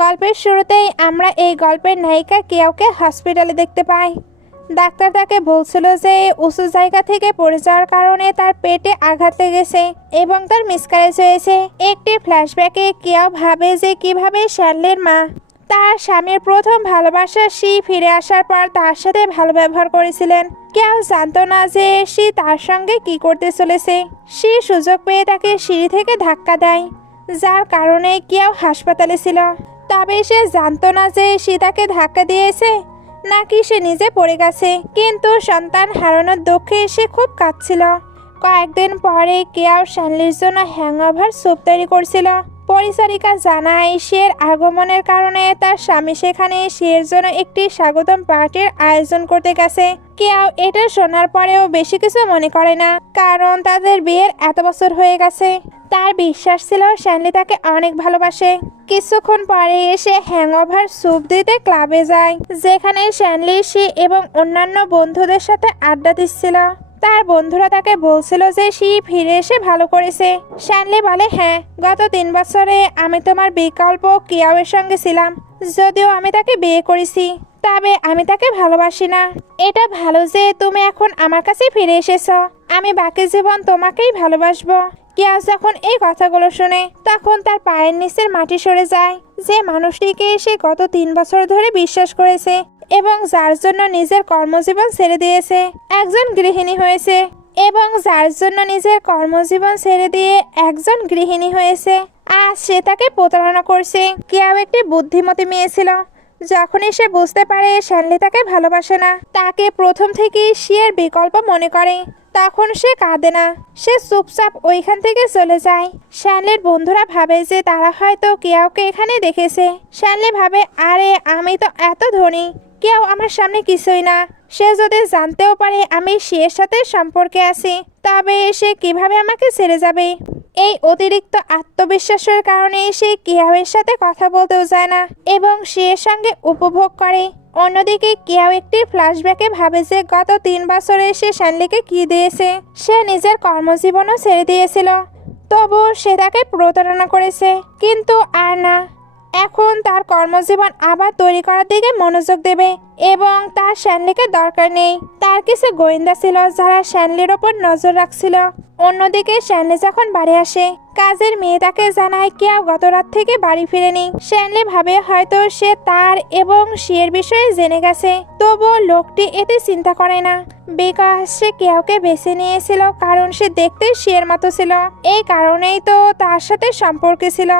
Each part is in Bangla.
গল্পের শুরুতেই আমরা এই গল্পের নায়িকা কেয়াওকে হসপিটালে দেখতে পাই। ডাক্তার তাকে বলছিল যে উঁচু জায়গা থেকে পড়ে যাওয়ার কারণে তার পেটে আঘাত লেগেছে এবং তার মিসক্যারেজ হয়েছে। একটি ফ্ল্যাশব্যাকে কেয়াও ভাবে যে কিভাবে শ্যানলির মা তার স্বামীর প্রথম ভালোবাসা শি ফিরে আসার পর তার সাথে ভালো ব্যবহার করেছিলেন। কেউ জানতো না যে শি তার সঙ্গে কি করতে চলেছে। শি সুযোগ পেয়ে তাকে সিঁড়ি থেকে ধাক্কা দেয়, যার কারণে কেউ হাসপাতালে ছিল। তবে সে জানতো না যে শি তাকে ধাক্কা দিয়েছে নাকি সে নিজে পড়ে গেছে। কিন্তু সন্তান হারানোর দুঃখে সে খুব কাঁদছিল। কয়েকদিন পরে কেউ শ্যানলির জন্য হ্যাংওভার স্যুপ তৈরি করছিল। পরিচারিকা জানায় সের আগমনের কারণে তার স্বামী সেখানে সের জন্য একটি স্বাগতম পার্টির আয়োজন করতে গেছে। কেউ এটা শোনার পরেও বেশি কিছু মনে করে না, কারণ তাদের বিয়ের এত বছর হয়ে গেছে। তার বিশ্বাস ছিল শ্যানলি তাকে অনেক ভালোবাসে। কিছুক্ষণ পরে এসে হ্যাংওভার স্যুপ দিতে ক্লাবে যায়, যেখানে শ্যানলি সে এবং অন্যান্য বন্ধুদের সাথে আড্ডা দিচ্ছিল। তার বন্ধুরা তাকে বলছিল যে সে ফিরে এসে ভালো করেছে। শ্যানলি বলে, হ্যাঁ, গত 3 বছরে আমি তোমার বিকল্প কিয়াওয়ের সঙ্গে ছিলাম। যদিও আমি তাকে বিয়ে করেছি, তবে আমি তাকে ভালোবাসি না। এটা ভালো যে তুমি এখন আমার কাছে ফিরে এসেছো। আমি বাকি জীবন তোমাকেই ভালোবাসবো। কিয়াও যখন এই কথাগুলো শুনে তখন তার পায়ের নিচের মাটি সরে যায়। যে মানুষটিকে সে গত 3 বছর ধরে বিশ্বাস করেছে এবং যার জন্য নিজের কর্মজীবন ছেড়ে দিয়েছে, একজন গৃহিণী হয়েছে। আজ সে তাকে প্রতারণা করছে। কেউ একটি বুদ্ধিমতী মেয়ে ছিল। যখনই সে বুঝতে পারে শ্যানলি তাকে ভালোবাসে না, তাকে প্রথম থেকেই শিয়ের বিকল্প মনে করে, তখন সে কাঁদে না। সে চুপচাপ ওইখান থেকে চলে যায়। শ্যানলির বন্ধুরা ভাবে যে তারা হয়তো কেয়াওকে এখানে দেখেছে। শ্যানলি ভাবে, আরে আমি তো এত ধনী, কেউ আমার সামনে কিছুই না। সে যদি জানতেও পারে আমি শিয়ের সাথে সম্পর্কে আছি, তবে সে কিভাবে আমাকে ছেড়ে যাবে। এই অতিরিক্ত আত্মবিশ্বাসের কারণে সে কিয়াওয়ের সাথে কথা বলতেও যায় না এবং শিয়ের সঙ্গে উপভোগ করে। অন্যদিকে কিয়াও একটি ফ্ল্যাশব্যাকে ভাবে যে গত 3 বছরে সে শ্যানলিকে কি দিয়েছে। সে নিজের কর্মজীবনও ছেড়ে দিয়েছিল, তবুও সে তাকে প্রতারণা করেছে। কিন্তু আর না, এখন তার কর্মজীবন আবার তৈরি করার দিকে মনোযোগ দেবে এবং তার শ্যানলিকে দরকার নেই। তার কিছু গোয়েন্দা ছিল যারা শ্যানলির ওপর নজর রাখছিল। অন্যদিকে শ্যানলি যখন বাড়ি আসে, কাজের মেয়ে তাকে জানায় কেউ গত রাত থেকে বাড়ি ফিরেনি। শ্যানলি ভাবে হয়তো সে তার এবং শিয়ের বিষয়ে জেনে গেছে, তবুও লোকটি এতে চিন্তা করে না। বিকজ সে কেউকে বেছে নিয়েছিল কারণ সে দেখতে শিয়ের মতো ছিল। এই কারণেই তো তার সাথে সম্পর্কে ছিল।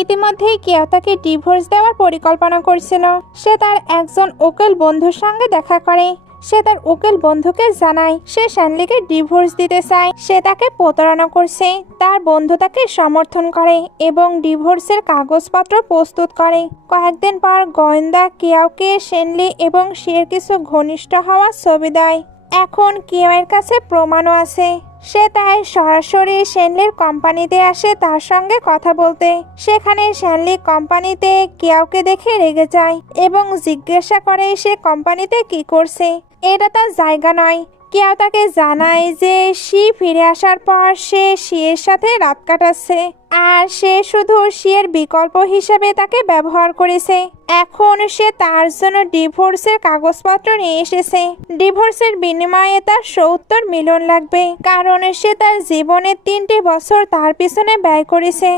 ইতিমধ্যেই কেউ তাকে ডিভোর্স দেওয়ার পরিকল্পনা করছিল। সে তার একজন উকিল বন্ধুর সঙ্গে দেখা করে। সে তার উকিল বন্ধুকে জানায় সে শ্যানলিকে ডিভোর্স দিতে চায়। সে তাকে প্রতারণা করছে। তার বন্ধু তাকে সমর্থন করে এবং ডিভোর্সের কাগজপত্র প্রস্তুত করে। কয়েকদিন পর গোয়েন্দা কেয়াওকে শ্যানলি এবং শিয়ের কিছু ঘনিষ্ঠ হওয়ার ছবি দেয়। এখন কেয়াওয়ের কাছে প্রমাণও আছে। সে তাই সরাসরি শ্যানলির কোম্পানিতে আসে তার সঙ্গে কথা বলতে। সেখানে শ্যানলি কোম্পানিতে কেয়াওকে দেখে রেগে যায় এবং জিজ্ঞাসা করে সে কোম্পানিতে কি করছে। এটা তার জায়গা নয়। কেয়াও তাকে জানায় যে শি ফিরে আসার পর সে শিয়ের সাথে রাত কাটাচ্ছে আর সে শুধু শিয়ের বিকল্প হিসেবে তাকে ব্যবহার করেছে। এখন সে তার জন্য ডিভোর্সের কাগজপত্র নিয়ে এসেছে। ডিভোর্সের বিনিময়ে তার 70 মিলিয়ন লাগবে, কারণ সে তার জীবনের 3টি বছর তার পিছনে ব্যয় করেছে।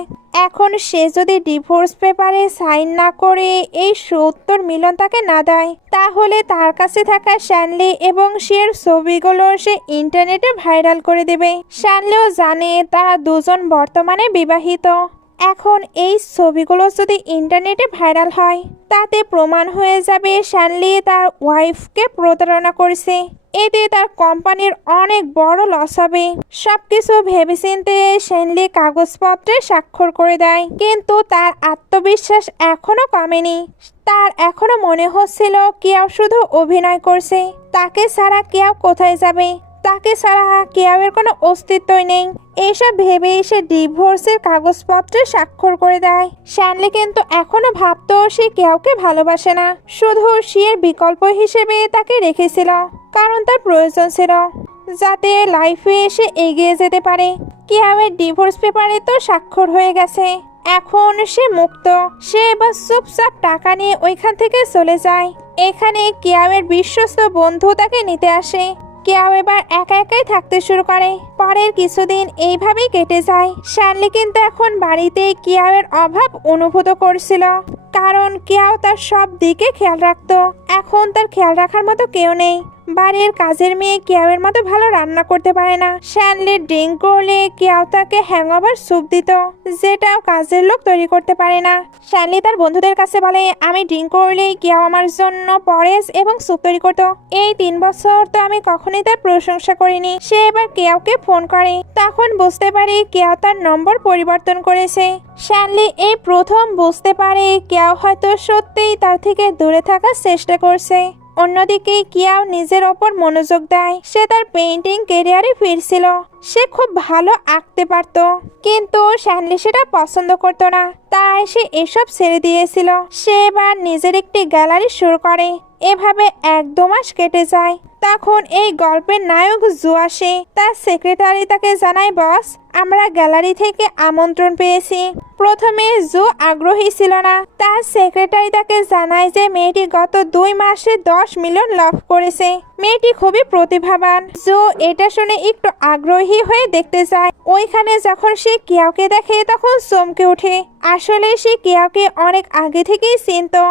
এখন সে যদি ডিভোর্স পেপারে সাইন না করে এই 70 মিলিয়ন তাকে না দেয়, তাহলে তার কাছে থাকা শ্যানলি এবং শিয়ের ছবিগুলো সে ইন্টারনেটে ভাইরাল করে দেবে। শ্যানলিও জানে তারা দুজন বর্তমানে বিবাহিত। এখন এই ছবিগুলো যদি ইন্টারনেটে ভাইরাল হয়, তাতে প্রমাণ হয়ে যাবে শ্যানলি তার ওয়াইফকে প্রতারণা করেছে। এতে তার কোম্পানির অনেক বড় লস হবে। সবকিছু ভেবেচিন্তে শ্যানলি কাগজপত্রে স্বাক্ষর করে দেয়, কিন্তু তার আত্মবিশ্বাস এখনো কমেনি। তার এখনো মনে হচ্ছিল কেউ শুধু অভিনয় করছে। তাকে ছাড়া কেউ কোথায় যাবে, তাকে ছাড়া কেউয়ের কোনো অস্তিত্বই নেই। এইসব ভেবে সে ডিভোর্সের কাগজপত্রে স্বাক্ষর করে দেয়। শ্যানলি কিন্তু এখনো ভাবতো সে কেউকে ভালোবাসে না, শুধু শিয়ের বিকল্প হিসেবে তাকে রেখেছিল, কারণ তার প্রয়োজন ছিল যাতে লাইফে এসে এগিয়ে যেতে পারে। কেউয়ের ডিভোর্স পেপারে তো স্বাক্ষর হয়ে গেছে। এখন সে মুক্ত। সে এবার চুপচাপ টাকা নিয়ে ওইখান থেকে চলে যায়। এখানে কিয়াওয়ের বিশ্বস্ত বন্ধু তাকে নিতে আসে। কিয়াও এবার একা একাই থাকতে শুরু করে। পরের কিছুদিন এইভাবেই কেটে যায়। শার্লি কিন্তু এখন বাড়িতে কিয়াওয়ের অভাব অনুভূত করছিল, কারণ কিয়াও তার সব দিকে খেয়াল রাখতো। এখন তার খেয়াল রাখার মতো কেউ নেই। বাড়ির কাজের মেয়ে কিয়াওয়ের মতো ভালো রান্না করতে পারে না। শার্লি ড্রিঙ্ক করলে কিয়াও তাকে হ্যাংওভার স্যুপ দিত, যেটাও কাজের লোক তৈরি করতে পারে না। শার্লি তার বন্ধুদের কাছে বলে, আমি ড্রিঙ্ক করলেই কিয়াও আমার জন্য পরেস এবং স্যুপ তৈরি করতো। এই 3 বছর তো আমি কখনোই তার প্রশংসা করিনি। সে এবার কিয়াওকে ফোন করে। তখন বুঝতে পারে কিয়াও তার নম্বর পরিবর্তন করেছে। শার্লি এই প্রথম বুঝতে পারে কিয়াও হয়তো সত্যিই তার থেকে দূরে থাকার চেষ্টা করছে। অন্যদিকে কিয়াও নিজের ওপর মনোযোগ দেয়। সে তার পেইন্টিং ক্যারিয়ারে ফিরছিল। সে খুব ভালো আঁকতে পারত, কিন্তু শার্লি সেটা পছন্দ করতো না, তাই সে এসব ছেড়ে দিয়েছিল। সে এবার নিজের একটি গ্যালারি শুরু করে। এভাবে 1-2 মাস কেটে যায়। তখন এই গল্পের নায়ক জু আসে। তার সেক্রেটারি তাকে জানায়, বস, আমরা গ্যালারি থেকে আমন্ত্রণ পেয়েছি। প্রথমে জু আগ্রহী ছিল না। তার সেক্রেটারি তাকে জানায় যে মেয়েটি গত 2 মাসে 10 মিলিয়ন লাভ করেছে। মেয়েটি খুবই প্রতিভাবান। জু এটা শুনে একটু আগ্রহী হয়ে দেখতে যায়। ওইখানে যখন সে কিয়াওকে দেখে তখন চমকে ওঠে। আসলে সে কিয়াওকে অনেক আগে থেকেই চিনতো।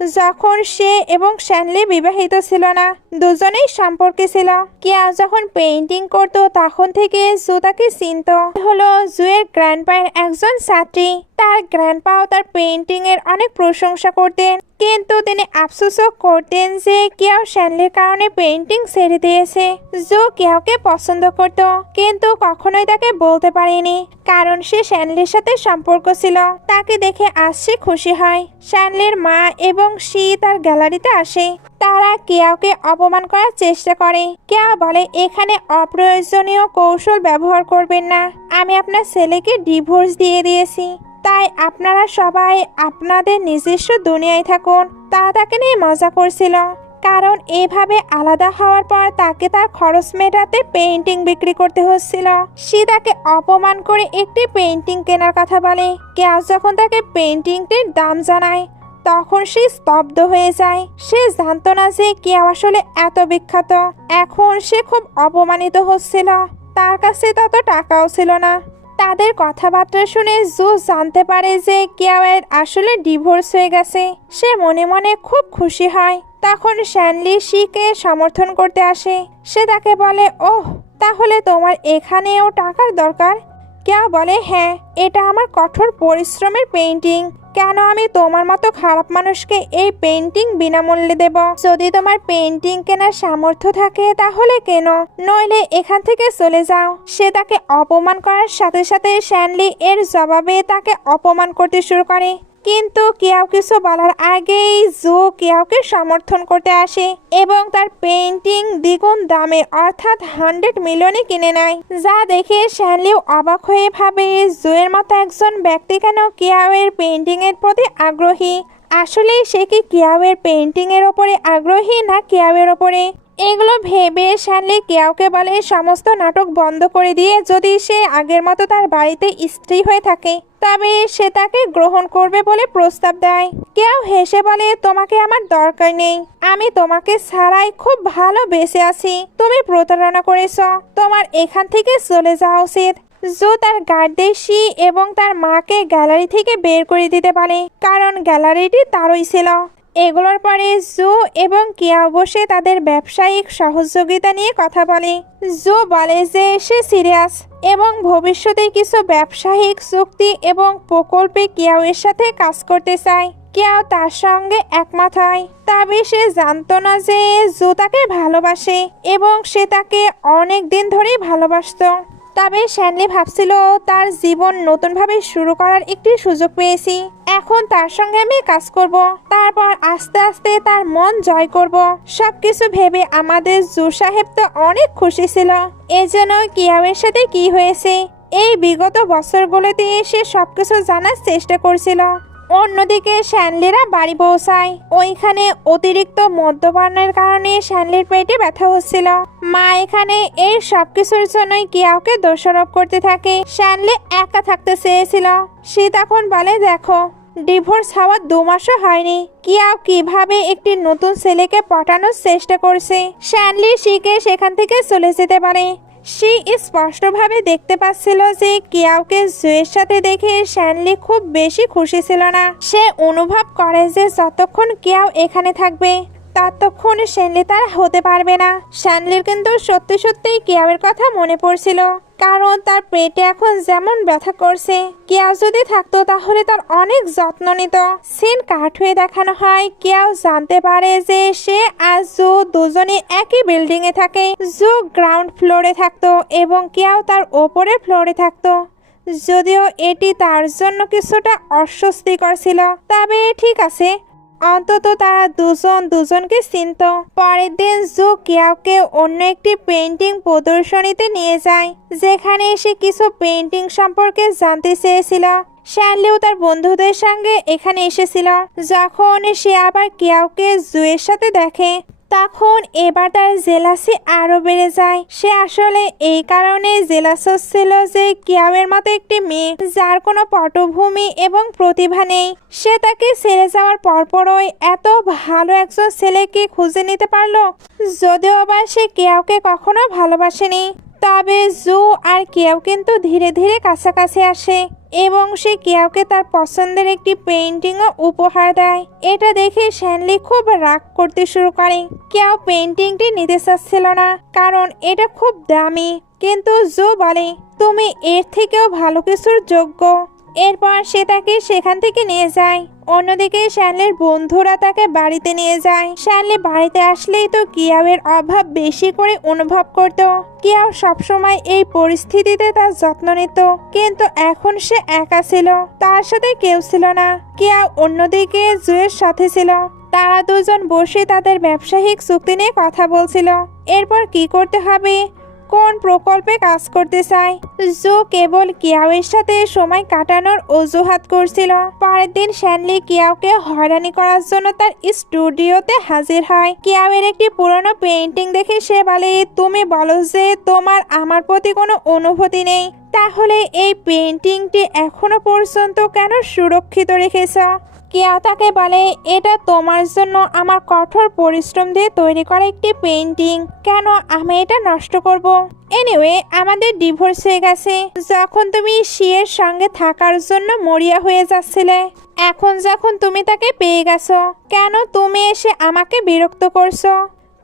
যখন সে এবং শার্লি বিবাহিত ছিল না, দুজনেই সম্পর্কে ছিল। কিয়াও যখন পেইন্টিং করত তখন থেকে জু তাকে চিনতো। হলো জুয়ের গ্র্যান্ডপায়ের একজন ছাত্রী। তার গ্র্যান্ডপাও তার পেইন্টিং এর অনেক প্রশংসা করতেন, কিন্তু তিনি আফসোসও করতেন যে কিয়াও শার্লির কারণে পেইন্টিং ছেড়ে দিয়েছে। জু কিয়াওকে পছন্দ করত, কিন্তু কখনোই তাকে বলতে পারেনি, কারণ সে শার্লির সাথে সম্পর্ক ছিল। তাকে দেখে আজ সে খুশি হয়। শার্লির মা এবং শি তার গ্যালারিতে আসে। তারা কিয়াওকে অপমান করার চেষ্টা করে। কিয়াও বলে, এখানে অপ্রয়োজনীয় কৌশল ব্যবহার করবেন না। আমি আপনার ছেলেকে ডিভোর্স দিয়ে দিয়েছি, তাই আপনারা সবাই আপনাদের নিজস্ব দুনিয়ায় থাকুন। তারা তাকে নিয়ে মজা করছিল, কারণ এভাবে আলাদা হওয়ার পর তাকে তার খরচ মেটাতে পেইন্টিং বিক্রি করতে হচ্ছিল। সে তাকে অপমান করে একটি পেইন্টিং কেনার কথা বলে। কিয়াও যখন তাকে পেইন্টিংটির দাম জানায় তখন সে স্তব্ধ হয়ে যায়। সে জানতো না যে কিয়াও আসলে এত বিখ্যাত। এখন সে খুব অপমানিত হচ্ছিল। তার কাছে তত টাকাও ছিল না। তাদের কথাবার্তা শুনে জু জানতে পারে যে কিয়াওয়ের আসলে ডিভোর্স হয়ে গেছে। সে মনে মনে খুব খুশি হয়। তখন শার্লি শিকে সমর্থন করতে আসে। সে তাকে বলে, ওহ, তাহলে তোমার এখানেও টাকার দরকার? কিয়াও বলে, হ্যাঁ, এটা আমার কঠোর পরিশ্রমের পেইন্টিং। কেন আমি তোমার মতো খারাপ মানুষকে এই পেইন্টিং বিনামূল্যে দেব? যদি তোমার পেইন্টিং কেনার সামর্থ্য থাকে তাহলে কেন, নইলে এখান থেকে চলে যাও। সে তাকে অপমান করার সাথে সাথে শার্লি এর জবাবে তাকে অপমান করতে শুরু করে। কিন্তু কিয়াও কিছু বলার আগেই জু কিয়াওকে সমর্থন করতে আসে এবং তার পেইন্টিং দ্বিগুণ দামে অর্থাৎ 100 মিলিয়নে কিনে নেয়। যা দেখে শার্লিও অবাক হয়ে ভাবে, জুয়ের মতো একজন ব্যক্তি কেন কিয়াওয়ের পেইন্টিং এর প্রতি আগ্রহী? আসলে সে কি কিয়াওয়ের পেইন্টিং এর ওপরে আগ্রহী না কিয়াওয়ের ওপরে? এগুলো ভেবে শার্লি কিয়াওকে বলে, সমস্ত নাটক বন্ধ করে দিয়ে যদি সে আগের মতো তার বাড়িতে স্ত্রী হয়ে থাকে তবে সে তাকে গ্রহণ করবে বলে প্রস্তাব দেয়। কিয়াও হেসে বলে, তোমাকে আমার দরকার নেই। আমি তোমাকে ছাড়াই খুব ভালো বেঁচে আছি। তুমি প্রতারণা করেছ। তোমার এখান থেকে চলে যাওয়া উচিত। জু তার গার্ডদের শি এবং তার মাকে গ্যালারি থেকে বের করে দিতে পারে, কারণ গ্যালারিটি তারই ছিল। এগুলোর পরে জু এবং কিয়াও বসে তাদের ব্যবসায়িক সহযোগিতা নিয়ে কথা বলে। জু বলে যে সে সিরিয়াস এবং ভবিষ্যতে কিছু ব্যবসায়িক চুক্তি এবং প্রকল্পে কিয়াও এর সাথে কাজ করতে চায়। কিয়াও তার সঙ্গে একমত হয়। তবে সে জানতো না যে জু তাকে ভালোবাসে এবং সে তাকে অনেক দিন ধরেই ভালোবাসতো। তবে শার্লি ভাবছিল, তার জীবন নতুনভাবে শুরু করার একটি সুযোগ পেয়েছি। এখন তার সঙ্গে আমি কাজ করব, তারপর আস্তে আস্তে তার মন জয় করব। সবকিছু ভেবে আমাদের জু সাহেব তো অনেক খুশি ছিল। এজন্য কিয়াওয়ের সাথে কি হয়েছে এই বিগত বছরগুলোতে সে সবকিছু জানার চেষ্টা করছিল। অন্যদিকে শ্যানলিরা বাড়ি পৌঁছায়। ওইখানে অতিরিক্ত মদ্যপানের কারণে শ্যানলির পেটে ব্যথা হচ্ছিল। মা এখানে এই সবকিছুর জন্যই কিয়াওকে দোষারোপ করতে থাকে। শ্যানলি একা থাকতে চেয়েছিল। সে তখন বলে, দেখো, ডিভোর্স হওয়ার 2 মাসও হয়নি, কিয়াও কিভাবে একটি নতুন ছেলেকে পটানোর চেষ্টা করছে। শ্যানলি শিকে সেখান থেকে চলে যেতে পারে। সে স্পষ্টভাবে দেখতে পাচ্ছিল যে কিয়াওকে জুয়ের সাথে দেখে শ্যানলি খুব বেশি খুশি ছিল না। সে অনুভব করে যে যতক্ষণ কিয়াও এখানে থাকবে ততক্ষণ শ্যানলি তার হতে পারবে না। শ্যানলির কিন্তু সত্যি সত্যিই কিয়াওয়ের কথা মনে পড়ছিল, কারণ তার পেটে এখন যেমন ব্যথা করছে। কিয়াও যদি থাকতো তাহলে তার অনেক যত্ন নিত। সিন কাট হয়ে দেখানো হয়। কিয়াও জানতে পারে যে সে আর জো দুজনে একই বিল্ডিং এ থাকে। জো গ্রাউন্ড ফ্লোরে থাকতো এবং কিয়াও তার ওপরের ফ্লোরে থাকতো। যদিও এটি তার জন্য কিছুটা অস্বস্তিকর ছিল, তবে ঠিক আছে, অন্তত তারা দুজন দুজনকে চিনত। পরের দিন জো কিয়াওকে অন্য একটি পেন্টিং প্রদর্শনীতে নিয়ে যায়, যেখানে সে কিছু পেন্টিং সম্পর্কে জানতে চেয়েছিল। শ্যানলিও তার বন্ধুদের সঙ্গে এখানে এসেছিল। যখন সে আবার কিয়াওকে জুয়ের সাথে দেখে তখন এবার তার জেলাসি আরো বেড়ে যায়। সে আসলে এই কারণে জেলাস হচ্ছিল যে কিয়াওয়ের মতো একটি মেয়ে যার কোনো পটভূমি এবং প্রতিভা নেই, সে তাকে ছেড়ে যাওয়ার পরপরই এত ভালো একজন ছেলেকে খুঁজে নিতে পারলো। যদিও বা সে কিয়াওকে কখনো ভালোবাসেনি, তবে জু আর কিয়াও কিন্তু ধীরে ধীরে কাছাকাছি আসে এবং সে কিয়াওকে তার পছন্দের একটি পেইন্টিংও উপহার দেয়। এটা দেখে শ্যানলি খুব রাগ করতে শুরু করে। কিয়াও পেইন্টিংটি নিতে চাচ্ছিল না, কারণ এটা খুব দামি, কিন্তু জু বলে, তুমি এর থেকেও ভালো কিছুর যোগ্য। এরপর সে তাকে সেখান থেকে নিয়ে যায়। অন্যদিকে শ্যানলির বন্ধুরা তাকে বাড়িতে নিয়ে যায়। শ্যানলি বাড়িতে আসলেই তো কিয়াওয়ের অভাব বেশি করে অনুভব করত। কিয়াও সবসময় এই পরিস্থিতিতে তার যত্ন নিত, কিন্তু এখন সে একা ছিল, তার সাথে কেউ ছিল না। কিয়াও অন্যদিকে জুয়ের সাথে ছিল। তারা দুজন বসে তাদের ব্যবসায়িক চুক্তি নিয়ে কথা বলছিল। এরপর কি করতে হবে, কোন প্রকল্পে কাজ করতে চায়। জো কেবল কিয়াওয়ের সাথে সময় কাটানোর অজুহাত করছিল। পরের দিন শ্যানলি কিয়াওকে হয়রানি করার জন্য তার স্টুডিওতে হাজির হয়। কিয়াওয়ের একটি পুরনো পেইন্টিং দেখে সে বলে, তুমি বলো যে তোমার আমার প্রতি কোনো অনুভূতি নেই, তাহলে এই পেইন্টিংটি এখনো পর্যন্ত কেন সুরক্ষিত রেখেছ? কিয়াও তাকে বলে, এটা তোমার জন্য আমার কঠোর পরিশ্রম দিয়ে তৈরি করা একটি পেইন্টিং, কেন আমি এটা নষ্ট করব? এনিওয়ে, আমাদের ডিভোর্স হয়ে গেছে। যখন তুমি শিয়ের সঙ্গে থাকার জন্য মরিয়া হয়ে যাচ্ছিলে, এখন যখন তুমি তাকে পেয়ে গেছো, কেন তুমি এসে আমাকে বিরক্ত করছো?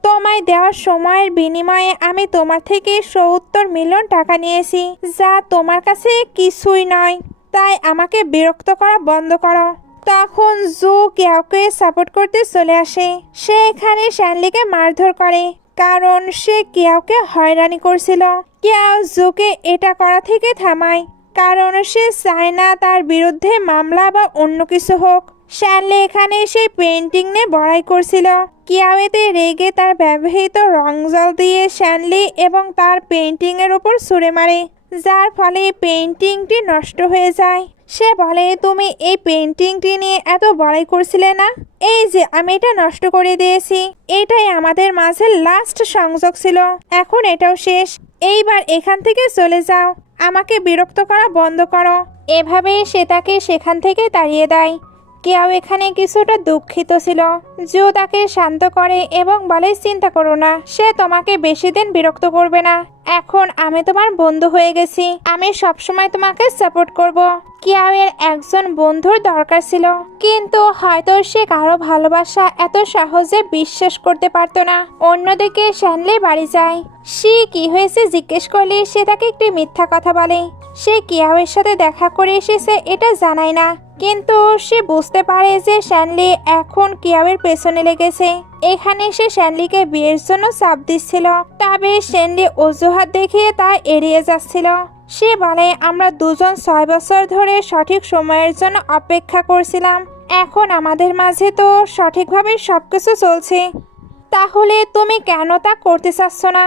তোমায় দেওয়ার সময়ের বিনিময়ে আমি তোমার থেকে 70 মিলিয়ন টাকা নিয়েছি, যা তোমার কাছে কিছুই নয়। তাই আমাকে বিরক্ত করা বন্ধ করো। তখন জু কিয়াওকে সাপোর্ট করতে চলে আসে। সে এখানে শ্যানলিকে মারধর করে, কারণ সে কিয়াওকে হয়রানি করছিল। কিয়াও জুকে এটা করা থেকে থামায়, কারণ সে চায় না তার বিরুদ্ধে মামলা বা অন্য কিছু হোক। শ্যানলি এখানে সেই পেইন্টিং নিয়ে বড়াই করছিল। কিয়াও এতে রেগে তার ব্যবহৃত রং জল দিয়ে শ্যানলি এবং তার পেইন্টিং এর উপর ছুঁড়ে মারে, যার ফলে পেইন্টিংটি নষ্ট হয়ে যায়। সে বলে, তুমি এই পেইন্টিংটি নিয়ে এত বড়াই করছিলে না, এই যে আমি এটা নষ্ট করে দিয়েছি। এটাই আমাদের মাঝে লাস্ট সংযোগ ছিল, এখন এটাও শেষ। এইবার এখান থেকে চলে যাও, আমাকে বিরক্ত করা বন্ধ করো। এভাবেই সে তাকে সেখান থেকে তাড়িয়ে দেয়। কিয়াও এখানে কিছুটা দুঃখিত ছিল। জো তাকে শান্ত করে এবং বলে, চিন্তা করো না, সে তোমাকে বেশি দিন বিরক্ত করবে না। এখন আমি তোমার বন্ধু হয়ে গেছি, আমি সবসময় তোমাকে সাপোর্ট করব। কিয়াওয়ের একজন বন্ধুর দরকার ছিল, কিন্তু হয়তো সে কারো ভালোবাসা এত সহজে বিশ্বাস করতে পারতো না। অন্যদিকে শ্যানলি বাড়ি যায়। সে কি হয়েছে জিজ্ঞেস করলে সে তাকে একটি মিথ্যা কথা বলে। সে কিয়াওয়ের সাথে দেখা করে এসেছে এটা জানায় না, কিন্তু সে বুঝতে পারে যে শ্যানলি এখন কিয়াওয়ের পেছনে লেগেছে। এখানে সে শ্যানলিকে বিয়ের জন্য চাপ দিচ্ছিল, তবে শ্যানলি অজুহাত দেখিয়ে তা এড়িয়ে যাচ্ছিল। সে বলে, আমরা দুজন 6 বছর ধরে সঠিক সময়ের জন্য অপেক্ষা করছিলাম, এখন আমাদের মাঝে তো সঠিকভাবে সবকিছু চলছে, তাহলে তুমি কেন তা করতে চাচ্ছ না?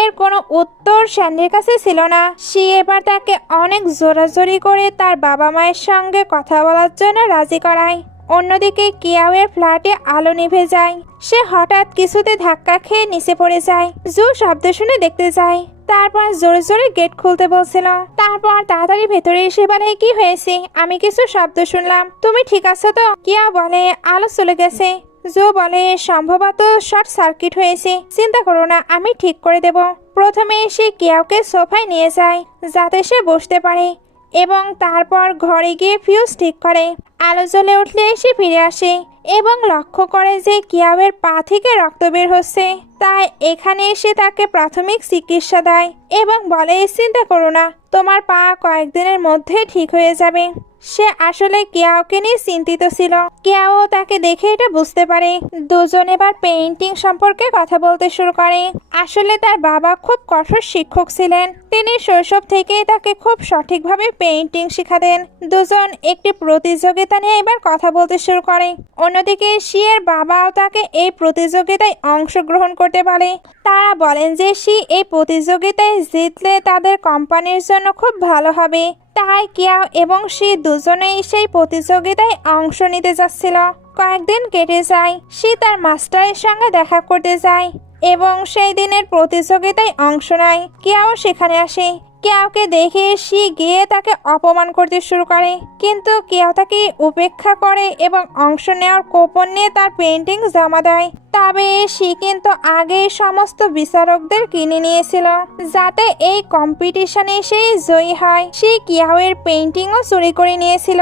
এর কোনো উত্তর স্যান্ডির কাছে ছিল না। সে এবার তাকে অনেক জোরাজোরি করে তার বাবা মায়ের সঙ্গে কথা বলার জন্য রাজি করায়। অন্যদিকে কিয়াওয়ের ফ্ল্যাটে আলো নিভে যায়। সে হঠাৎ কিছুতে ধাক্কা খেয়ে নিচে পড়ে যায়। জু শব্দ শুনে দেখতে যায়। তারপর জোরে জোরে গেট খুলতে বলছিল। তারপর তাড়াতাড়ি ভেতরে এসে বলে, কি হয়েছে? আমি কিছু শব্দ শুনলাম, তুমি ঠিক আছো তো? কিয়া বলে, আলো চলে গেছে। জো বলে, সম্ভবত শর্ট সার্কিট হয়েছে, চিন্তা করো না, আমি ঠিক করে দেব। প্রথমে সে কিয়াওকে সোফায় নিয়ে যায় যাতে সে বসতে পারে এবং তারপর ঘরে গিয়ে ফিউজ ঠিক করে। আলো জ্বলে উঠলে সে ফিরে আসে এবং লক্ষ্য করে যে কিয়াওয়ের পা থেকে রক্ত বের হচ্ছে। তাই এখানে এসে তাকে প্রাথমিক চিকিৎসা দেয় এবং বলে, চিন্তা করো না, তোমার পা কয়েকদিনের মধ্যে ঠিক হয়ে যাবে। সে আসলে কিয়াওকে নিয়ে চিন্তিত ছিল। কিয়াও তাকে দেখে এটা বুঝতে পারে। দুজন এবার পেইন্টিং সম্পর্কে কথা বলতে শুরু করে। আসলে তার বাবা খুব কঠোর শিক্ষক ছিলেন। তিনি শৈশব থেকেই তাকে খুব সঠিকভাবে পেইন্টিং শেখাতেন। দুজন একটি প্রতিযোগিতা নিয়ে এবার কথা বলতে শুরু করে। অন্যদিকে শিয়ের বাবাও তাকে এই প্রতিযোগিতায় অংশগ্রহণ করতে বলে। তারা বলেন যে শি এই প্রতিযোগিতায় জিতলে তাদের কোম্পানির জন্য খুব ভালো হবে। তাই কিয়াও এবং শি দুজনেই সেই প্রতিযোগিতায় অংশ নিতে যাচ্ছিল। কয়েকদিন কেটে যায়। শি তার মাস্টারের সঙ্গে দেখা করতে যায় এবং সেই দিনের প্রতিযোগিতায় অংশ নেয়। কিয়াও সেখানে আসে। কিয়াওকে দেখে শি গিয়ে তাকে অপমান করতে শুরু করে, কিন্তু কিয়াও তাকে উপেক্ষা করে এবং অংশ নেওয়ার কুপন নিয়ে তার পেইন্টিং জমা দেয়। তবে শি কিন্তু আগে সমস্ত বিচারকদের কিনে নিয়েছিল যাতে এই কম্পিটিশনে সে জয়ী হয়। সে কিয়াওয়ের পেইন্টিংও চুরি করে নিয়েছিল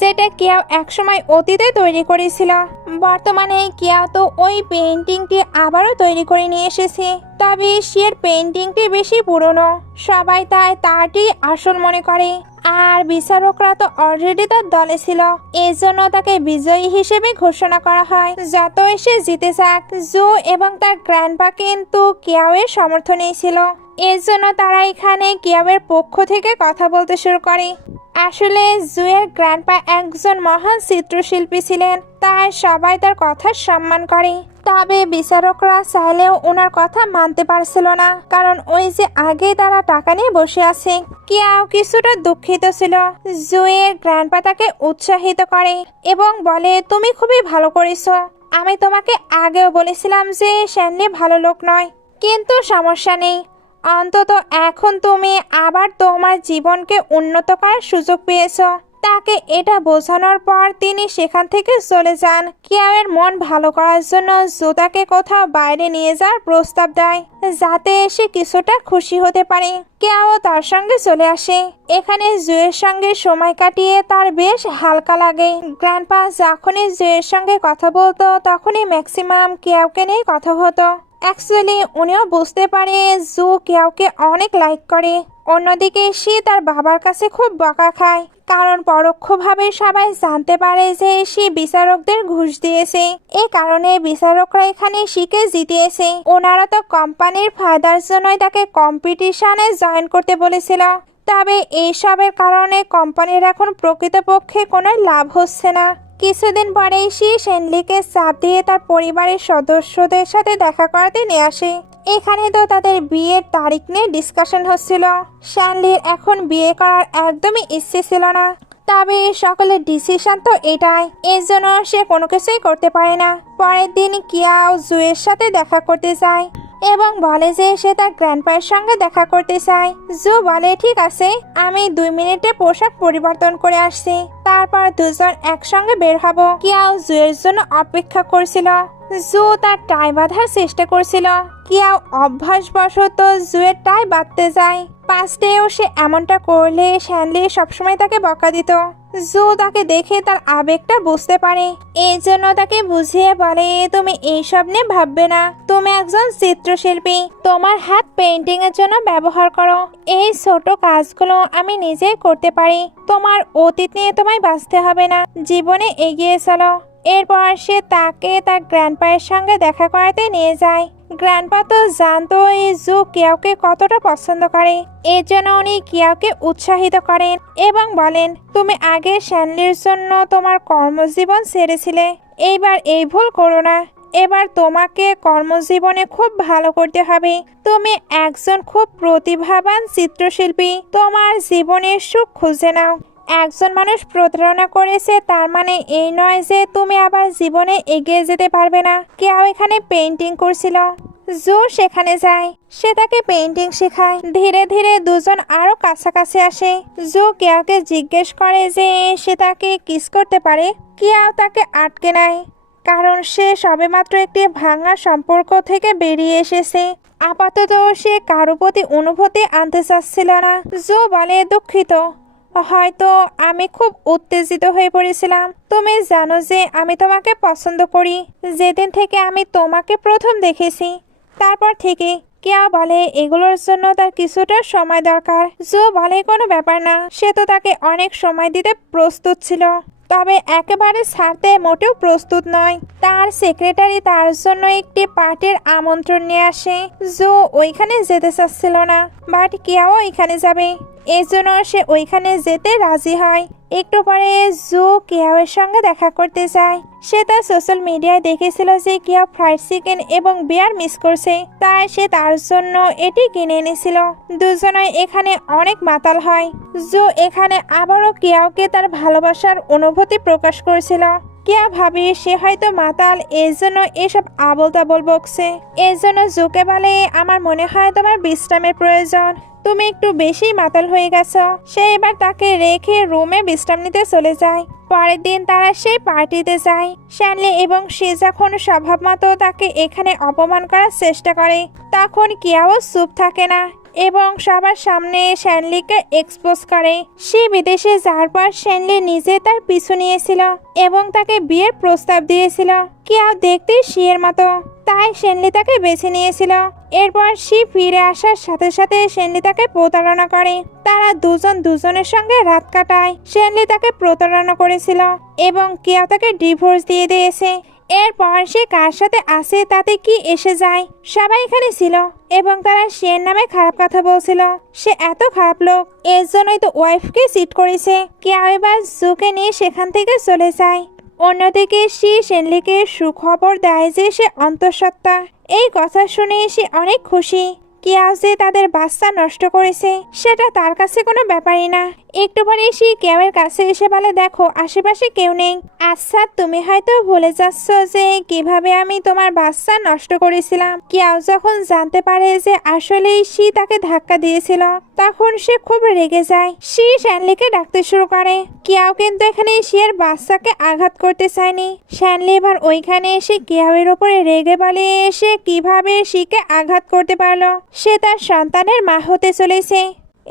যেটা কিয়াও একসময় অতীতে তৈরি করেছিল। বর্তমানে কিয়াও তো ওই পেইন্টিংটি আবারও তৈরি করে নিয়ে এসেছে। তবে শিয়ের পেইন্টিংটি বেশি পুরনো, সবাই তাই তারটি আসল মনে করে। আর বিচারকরা তো অলরেডি তার দলে ছিল, এর জন্য তাকে বিজয়ী হিসেবে ঘোষণা করা হয়। যতই সে জিতে যাক, জো এবং তার গ্র্যান্ডপা কিন্তু কিয়াওয়ের সমর্থনেই ছিল। এর জন্য তারা এখানে কিয়াওয়ের পক্ষ থেকে কথা বলতে শুরু করে। আসলে জুয়ের গ্র্যান্ডপা একজন মহান চিত্রশিল্পী ছিলেন, তাই সবাই তার কথা সম্মান করে। তবে বিচারকরা চাইলেও ওনার কথা মানতে পারছিল না, কারণ ওই যে আগেই তারা টাকা নিয়ে বসে আছে। কিয়াও কিছুটা দুঃখিত ছিল। জুয়ের গ্র্যান্ডপা তাকে উৎসাহিত করে এবং বলে, তুমি খুবই ভালো করেছো। আমি তোমাকে আগেও বলেছিলাম যে শ্যানলি ভালো লোক নয়, কিন্তু সমস্যা নেই, অন্তত এখন তুমি আবার তোমার জীবনকে উন্নত করার সুযোগ পেয়েছো। তাকে এটা বোঝানোর পর তিনি সেখান থেকে চলে যান। কিয়াওয়ের মন ভালো করার জন্য জো তাকে কোথাও বাইরে নিয়ে যাওয়ার প্রস্তাব দেয় যাতে সে কিছুটা খুশি হতে পারে। কিয়াও তার সঙ্গে চলে আসে। এখানে জুয়ের সঙ্গে সময় কাটিয়ে তার বেশ হালকা লাগে। গ্র্যান্ডপা যখনই জুয়ের সঙ্গে কথা বলতো তখনই ম্যাক্সিমাম কিয়াওকে নিয়ে কথা হতো। অ্যাকচুয়ালি উনিও বুঝতে পারে জু কিয়াওকে অনেক লাইক করে। অন্যদিকে সে তার বাবার কাছে খুব বকা খায়, কারণ পরোক্ষভাবে সবাই জানতে পারে যে সে বিচারকদের ঘুষ দিয়েছে। এই কারণে বিচারকরা এখানে শিকে জিতিয়েছে। ওনারা তো কোম্পানির ফায়দার জন্যই তাকে কম্পিটিশনে জয়েন করতে বলেছিল। তবে এইসবের কারণে কোম্পানির এখন প্রকৃতপক্ষে কোনো লাভ হচ্ছে না। কিছুদিন পরেই সে শ্যানলিকে চাপ দিয়ে তার পরিবারের সদস্যদের সাথে দেখা করাতে নিয়ে আসে। এখানে তো তাদের বিয়ের তারিখ নিয়ে ডিসকাশন হচ্ছিল। শ্যানলির এখন বিয়ে করার একদমই ইচ্ছে ছিল না, তবে সকলের ডিসিশন তো এটাই, এর জন্য সে কোনো কিছুই করতে পারে না। পরের দিন কিয়াও জুয়ের সাথে দেখা করতে যায় এবং বলে যে সে তার গ্র্যান্ডপায়ের সঙ্গে দেখা করতে চায়। জু বলে, ঠিক আছে, আমি 2 মিনিটে পোশাক পরিবর্তন করে আসছি, তারপর দুজন একসঙ্গে বের হব। কিয়াও জুয়ের জন্য অপেক্ষা করছিল। জু তার টাই বাঁধার চেষ্টা করছিল। কিয়াও অভ্যাসবশত জুয়ের টাই বাঁধতে যায়। পাস্টেও সে এমনটা করলে শ্যানলি সবসময় তাকে বকা দিত। জু তাকে দেখে তার আবেগটা বুঝতে পারে, এই জন্য তাকে বুঝিয়ে বলে, তুমি এইসব নিয়ে ভাববে না, তুমি একজন চিত্রশিল্পী, তোমার হাত পেইন্টিং এর জন্য ব্যবহার করো। এই ছোট কাজগুলো আমি নিজেই করতে পারি, তোমার অতীত নিয়ে তোমায় বাঁচতে হবে না, জীবনে এগিয়ে চলো। এরপর সে তাকে তার গ্র্যান্ডপায়ের সঙ্গে দেখা করাতে নিয়ে যায়। গ্র্যান্ডপা তো জানতো এই জু কিয়াওকে কতটা পছন্দ করে, এর জন্য উনি কিয়াওকে উৎসাহিত করেন এবং বলেন, তুমি আগে শ্যানলির জন্য তোমার কর্মজীবন ছেড়েছিলে, এইবার এই ভুল করো না। এবার তোমাকে কর্মজীবনে খুব ভালো করতে হবে। তুমি একজন খুব প্রতিভাবান চিত্রশিল্পী, তোমার জীবনের সুখ খুঁজে নাও। একজন মানুষ প্রতারণা করেছে তার মানে এই নয় যে তুমি আবার জীবনে এগিয়ে যেতে পারবে না। কেউ এখানে পেইন্টিং করছিল, জো সেখানে যায়, সে তাকে পেইন্টিং শেখায়। ধীরে ধীরে দুজন আরো কাছাকাছি আসে। জো কেয়াকে জিজ্ঞেস করে যে সে তাকে কিস করতে পারে। কেয়াও তাকে আটকে নেয়, কারণ সে সবেমাত্র একটি ভাঙা সম্পর্ক থেকে বেরিয়ে এসেছে। আপাতত সে কারো প্রতি অনুভূতি আনতে চাচ্ছিল না। জো বলে, দুঃখিত, হয়তো আমি খুব উত্তেজিত হয়ে পড়েছিলাম। তুমি জানো যে আমি তোমাকে পছন্দ করি, যেদিন থেকে আমি তোমাকে প্রথম দেখেছি তারপর থেকে। কেয়া বলে এগুলোর জন্য তার কিছুটা সময় দরকার। জো বলে কোনো ব্যাপার না, সে তো তাকে অনেক সময় দিতে প্রস্তুত ছিল, তবে একেবারে ছাড়তে মোটেও প্রস্তুত নয়। তার সেক্রেটারি তার জন্য একটি পার্টির আমন্ত্রণ নিয়ে আসে। জো ওইখানে যেতে চাচ্ছিল না, বাট কেয়াও ওইখানে যাবে, এই জন্য সে ওইখানে যেতে রাজি হয়। একটু পরে জো কেয়াওয়ের সঙ্গে দেখা করতে যায়। সে তার সোশ্যাল মিডিয়ায় দেখেছিল যে কেয়া ফ্রাইড চিকেন এবং বিয়ার মিস করছে, তাই সে তার জন্য এটি কিনে এনেছিল। দুজনাই এখানে অনেক মাতাল হয়। জো এখানে আবারও কেয়াওকে তার ভালোবাসার অনুভূতি প্রকাশ করেছিল। কেয়া ভাবে সে হয়তো মাতাল, এর জন্য এসব আবল তাবল বকছে। এর জন্য জোকে বলে, আমার মনে হয় তোমার বিশ্রামের প্রয়োজন, তুমি একটু বেশি মাতাল হয়ে গেছো। সে এবার তাকে রেখে রুমে বিশ্রাম নিতে চলে যায়। পরের দিন তারা সেই পার্টিতে যায়। শ্যানলি এবং সে যখন স্বভাব মতো তাকে এখানে অপমান করার চেষ্টা করে, তখন কেয়াও চুপ থাকে না এবং সবার সামনে শ্যানলিকে এক্সপোজ করে। সে বিদেশে যাওয়ার পর শ্যানলি নিজে তার পিছু নিয়েছিল এবং তাকে বিয়ের প্রস্তাব দিয়েছিল। কেয়াও দেখতে শিয়ের মতো, তাই শ্যানলি তাকে বেছে নিয়েছিল। এরপর সে ফিরে আসার সাথে সাথে শ্যানলি তাকে প্রতারণা করে। তারা দুজন দুজনের সঙ্গে রাত কাটায়। শ্যানলি তাকে প্রতারণা করেছিল এবং কেয়াও তাকে ডিভোর্স দিয়ে দিয়েছে। এরপর সে কার সাথে আসে তাতে কি এসে যায়, সবাই এখানে ছিল এবং তারা শিয়ের নামে খারাপ কথা বলছিল। সে এত খারাপ লোক, এর জন্যই তো ওয়াইফকে চিট করেছে। কেয়াও এবার জোকে নিয়ে সেখান থেকে চলে যায়। অন্যদিকে সে শ্যানলিকে সুখবর দেয় যে সে অন্তঃসত্ত্বা। এই কথা শুনে সে অনেক খুশি। কেয়াও যে তাদের বাচ্চা নষ্ট করেছে সেটা তার কাছে কোনো ব্যাপারই না। একটু পরে সে কেয়াওয়ের কাছে এসে বলে, দেখো আশেপাশে কেউ নেই। আচ্ছা, তুমি হয়তো ভুলে যাচ্ছ যে কিভাবে আমি তোমার বাচ্চা নষ্ট করেছিলাম। কেয়াও যখন জানতে পারে যে আসলেই সে তাকে ধাক্কা দিয়েছিল, তখন সে খুব রেগে যায়। সে শ্যানলিকে ডাকতে শুরু করে। কেয়াও কিন্তু এখানে শিয়ের বাচ্চাকে আঘাত করতে চায়নি। শ্যানলি এবার ওইখানে এসে কেয়াওয়ের ওপরে রেগে বলে সে কিভাবে শিকে আঘাত করতে পারলো, সে তার সন্তানের মা হতে চলেছে।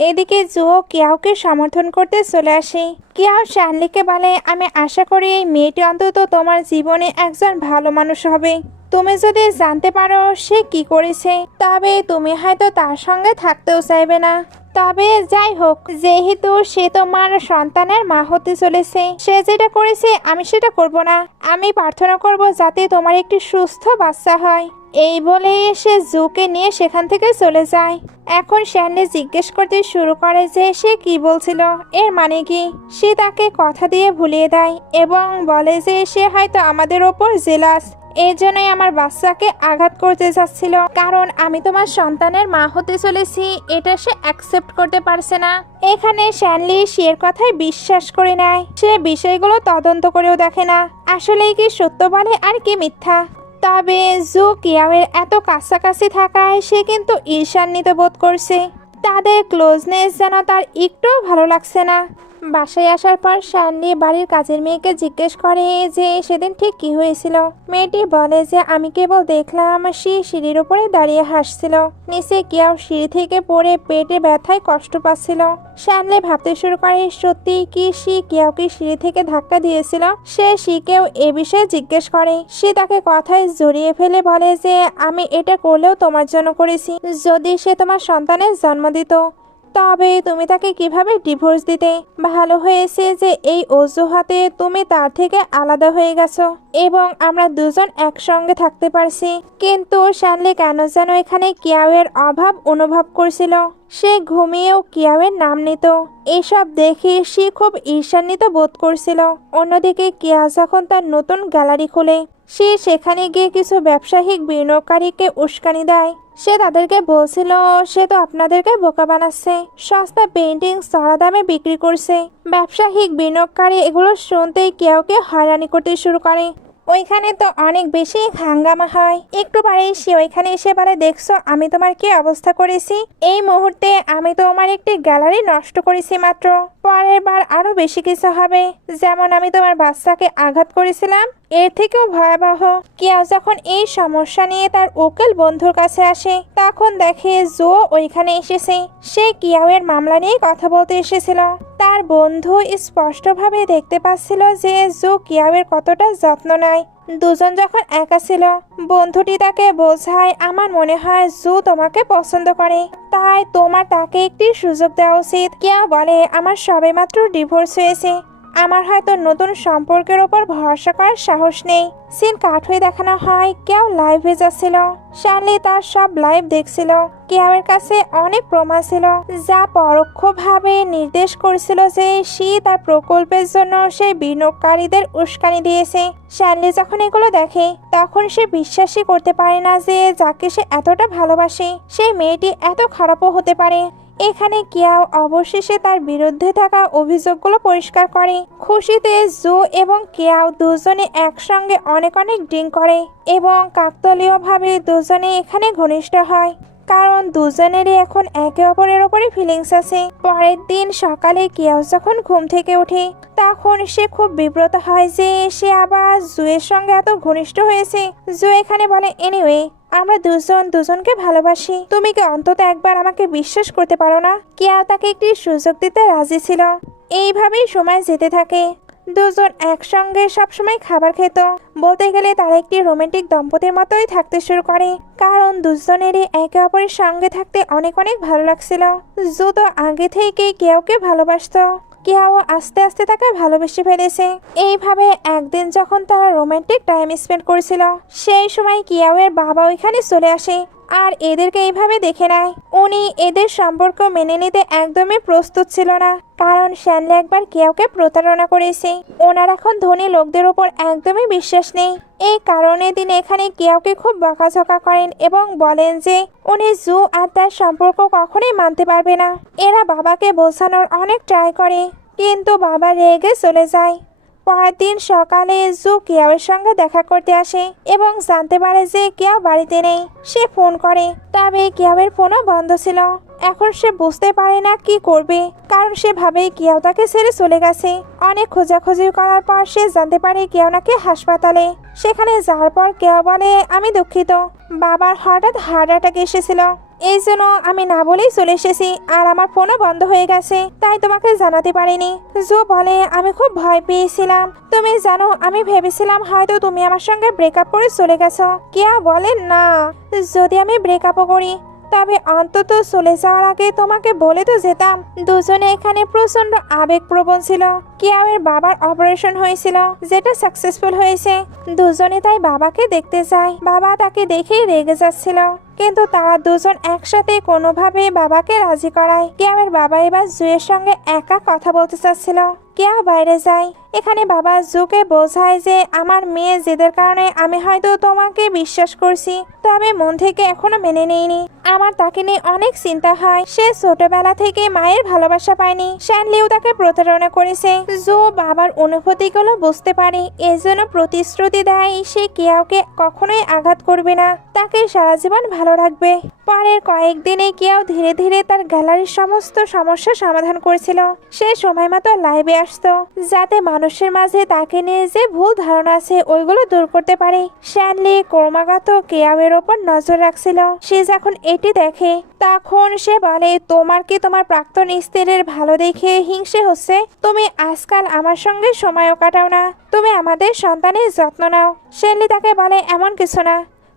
এদিকে জো কেয়াওকে সমর্থন করতে চলে আসে। কেয়াও শ্যানলিকে বলে, আমি আশা করি এই মেয়েটি অন্তত তোমার জীবনে একজন ভালো মানুষ হবে। তুমি যদি জানতে পারো সে কি করেছে, তবে তুমি হয়তো তার সঙ্গে থাকতেও চাইবে না। তবে যাই হোক, যেহেতু সে তোমার সন্তানের মা হতে চলেছে, সে যেটা করেছে আমি সেটা করব না। আমি প্রার্থনা করব যাতে তোমার একটি সুস্থ বাচ্চা হয়। এই বলে সে জোকে নিয়ে সেখান থেকে চলে যায়। এখন শ্যানলি জিজ্ঞেস করতে শুরু করে যে সে কি বলছিল, এর মানে কি। সে তাকে কথা দিয়ে ভুলিয়ে দেয় এবং বলে যে সে হয়তো আমাদের ওপর জেলাস, এই জন্যই আমার বাচ্চাকে আঘাত করতে চাচ্ছিল, কারণ আমি তোমার সন্তানের মা হতে চলেছি এটা সে অ্যাকসেপ্ট করতে পারছে না। এখানে শ্যানলি শিয়ের কথায় বিশ্বাস করে নেয়। সে বিষয়গুলো তদন্ত করেও দেখে না আসলেই কি সত্য বলে আর কি মিথ্যা। তবে জো কেয়াওয়ের এত কাছাকাছি থাকায় সে কিন্তু ঈর্ষান্বিত বোধ করছে। তাদের ক্লোজনেস যেন তার একটু ভালো লাগছে না। বাসায় আসার পর শ্যানলি বাড়ির কাজের মেয়েকে জিজ্ঞেস করে যে সেদিন ঠিক কি হয়েছিল। মেয়েটি বলে যে আমি কেবল দেখলাম সে সিঁড়ির উপরে দাঁড়িয়ে হাসছিল, নিচে কেয়াও সিঁড়ি থেকে পড়ে পেটে ব্যথায় কষ্ট পাচ্ছিল। শ্যানলি ভাবতে শুরু করে সত্যি কি সে কেয়াওকে সিঁড়ি থেকে ধাক্কা দিয়েছিল। সে শিকেও এ বিষয়ে জিজ্ঞেস করে। সে তাকে কথায় জড়িয়ে ফেলে বলে যে আমি এটা করলেও তোমার জন্য করেছি, যদি সে তোমার সন্তানের জন্ম দিত তবে তুমি তাকে কিভাবে ডিভোর্স দিতে? ভালো হয়েছে যে এই অজুহাতে তুমি তার থেকে আলাদা হয়ে গেছো এবং আমরা দুজন একসঙ্গে থাকতে পারছি। কিন্তু শানলি কেন যেন এখানে কিয়াওয়ের অভাব অনুভব করছিল। সে ঘুমিয়েও কিয়াওয়ের নাম নিত। এসব দেখে সে খুব ঈর্ষান্বিত বোধ করছিল। অন্যদিকে কিয়া যখন তার নতুন গ্যালারি খোলে, সে সেখানে গিয়ে কিছু ব্যবসায়িক বিনিয়োগকারীকে উস্কানি দেয়। সে তাদেরকে বলছিল সে তো আপনাদেরকে বোকা বানাচ্ছে, সস্তা পেন্টিং চড়া দামে বিক্রি করছে। ব্যবসায়িক বিনিয়োগকারী এগুলো শুনতেই কেউকে হয়রানি করতে শুরু করে। ওইখানে তো অনেক বেশি হাঙ্গামা হয়। একটু পরেই সে ওইখানে এসে বলে, দেখছো আমি তোমার কি অবস্থা করেছি? এই মুহূর্তে আমি তো আমার একটি গ্যালারি নষ্ট করেছি মাত্র। পরের বার আরো বেশি কিছু হবে, যেমন আমি তোমার বাচ্চাকে আঘাত করেছিলাম, এর থেকেও ভয়াবহ। কিয়াও যখন এই সমস্যা নিয়ে তার উকিল বন্ধুর কাছে আসে, তখন দেখে জো ওইখানে এসেছে। সে কিয়াওয়ের মামলা নিয়ে কথা বলতে এসেছিল। তার বন্ধু স্পষ্টভাবে দেখতে পাচ্ছিল যে জো কিয়াওয়ের কতটা যত্ন নেয়। দুজন যখন একা ছিল, বন্ধুটি তাকে বোঝায়, আমার মনে হয় জো তোমাকে পছন্দ করে, তাই তোমার তাকে একটি সুযোগ দেওয়া উচিত। কিয়া বলে, আমার সবেমাত্র ডিভোর্স হয়েছে, আমার হয়তো নতুন সম্পর্কের ওপর ভরসা করার সাহস নেই। সিন কাট হয়ে দেখানো হয় কেউ লাইভে যাচ্ছিল। শার্লি তার সব লাইভ দেখছিল। কেউয়ের কাছে অনেক প্রমাণ ছিল যা পরোক্ষভাবে নির্দেশ করছিল যে সে তার প্রকল্পের জন্য সেই বিনিয়োগকারীদের উস্কানি দিয়েছে। শার্লি যখন এগুলো দেখে, তখন সে বিশ্বাসই করতে পারে না যে যাকে সে এতটা ভালোবাসে সেই মেয়েটি এত খারাপও হতে পারে। এখানে কিয়াও অবশেষে তার বিরুদ্ধে থাকা অভিযোগগুলো পরিষ্কার করে। খুশিতে জো এবং কিয়াও দুজনে একসঙ্গে অনেক ড্রিঙ্ক করে এবং কাকতালীয়ভাবে দুজনে এখানে ঘনিষ্ঠ হয়, কারণ দুজনেরই এখন একে অপরের ওপরে ফিলিংস আছে। পরের দিন সকালে কিয়াও যখন ঘুম থেকে ওঠে, তখন সে খুব বিব্রত হয় যে সে আবার জুয়ের সঙ্গে এত ঘনিষ্ঠ হয়েছে। জু এখানে বলে, এনিওয়ে আমরা দুজন দুজনকে ভালোবাসি, তুমি কি অন্তত একবার আমাকে বিশ্বাস করতে পারো না? কিয়াও তাকে একটি সুযোগ দিতে রাজি ছিল। এইভাবেই সময় যেতে থাকে। দুজন একসঙ্গে সবসময় খাবার খেত। বলতে গেলে তারা একটি রোমান্টিক দম্পতির মতোই থাকতে শুরু করে, কারণ দুজনেরই একে অপরের সঙ্গে থাকতে অনেক ভালো লাগছিল। জো তো আগে থেকেই কেউকে ভালোবাসতো। কিয়াও আস্তে আস্তে তাকে ভালোবেসে ফেলেছে। এইভাবে একদিন যখন তারা রোমান্টিক টাইম স্পেন্ড করেছিল, সেই সময় কিয়াওয়ের বাবা ওইখানে চলে আসে আর এদেরকে এইভাবে দেখে নেয়। উনি এদের সম্পর্ক মেনে নিতে একদমই প্রস্তুত ছিল না, কারণ শ্যানলি একবার কিয়াওকে প্রতারণা করেছে। ওনার এখন ধনী লোকদের ওপর একদমই বিশ্বাস নেই। এই কারণে তিনি এখানে কিয়াওকে খুব বকাঝকা করেন এবং বলেন যে উনি জু আর তার সম্পর্ক কখনোই মানতে পারবে না। এরা বাবাকে বোঝানোর অনেক ট্রাই করে, কিন্তু বাবা রেগে চলে যায়। পরের দিন সকালে জু কিয়াওয়ের সঙ্গে দেখা করতে আসে এবং জানতে পারে যে কিয়াও বাড়িতে নেই। সে ফোন করে, তবে কিয়াওয়ের ফোনও বন্ধ ছিল। এখন সে বুঝতে পারে না কি করবে, কারণ সে ভাবে কিয়াও তাকে ছেড়ে চলে গেছে। অনেক খোঁজাখুঁজি করার পর সে জানতে পারে কিয়াও নাকি হাসপাতালে। সেখানে যাওয়ার পর কিয়াও বলে, আমি দুঃখিত, বাবার হঠাৎ হার্ট অ্যাটাক এসেছিল, এই জন্য আমি না বলেই চলে এসেছি, আর আমার ফোনও বন্ধ হয়ে গেছে, তাই তোমাকে জানাতে পারিনি। জো বলে, আমি খুব ভয় পেয়েছিলাম, তুমি জানো আমি ভেবেছিলাম হয়তো তুমি আমার সঙ্গে ব্রেকআপ করে চলে গেছো। কিয়া বলে, না, যদি আমি ব্রেকআপও করি তবে অন্তত চলে যাওয়ার আগে তোমাকে বলে তো যেতাম। দুজনে এখানে প্রচন্ড আবেগপ্রবণ ছিল। কিয়াওয়ের বাবার অপারেশন হয়েছিল, যেটা সাকসেসফুল হয়েছে। দুজনে তাই বাবাকে দেখতে যায়। বাবা তাকে দেখেই রেগে যাচ্ছিল, কিন্তু তারা দুজন একসাথে কোনোভাবে বাবাকে রাজি করায়। কিয়াওয়ের বাবা এবার জুয়ের সঙ্গে একা কথা বলতে চাচ্ছিল। কিয়াও বাইরে যায়। এখানে বাবা জুকে বোঝায় যে আমার মেয়ে জেদের কারণে আমি হয়তো তোমাকে বিশ্বাস করছি, তবে মন থেকে এখনো মেনে নেইনি। আমার তাকে নিয়ে অনেক চিন্তা হয়। সে ছোটবেলা থেকে মায়ের ভালোবাসা পায়নি, শ্যানলিও তাকে প্রতারণা করেছে। জো বাবার অনুভূতিগুলো বুঝতে পারে, এজন্য প্রতিশ্রুতি দেয় সে কিয়াওকে কখনোই আঘাত করবে না, তাকে সারা জীবন ভালো রাখবে। পরের কয়েকদিনে কিয়াও ধীরে ধীরে তার গ্যালারির সমস্ত সমস্যা সমাধান করেছিল। সে সময় মতো লাইভে আসতো, যাতে মানুষের মাঝে তাকে নিয়ে যে ভুল ধারণা আছে ওইগুলো দূর করতে পারে। শ্যানলি ক্রমাগত কিয়াওয়ের ওপর নজর রাখছিল। সে যখন এটি দেখে, তখন সে বলে, তোমার কি তোমার প্রাক্তন স্ত্রীর ভালো দেখে হিংসে হচ্ছে? তুমি আজকাল আমার সঙ্গে সময়ও কাটাও না, তুমি আমাদের সন্তানের যত্ন নাও। শ্যানলি তাকে বলে, এমন কিছু না,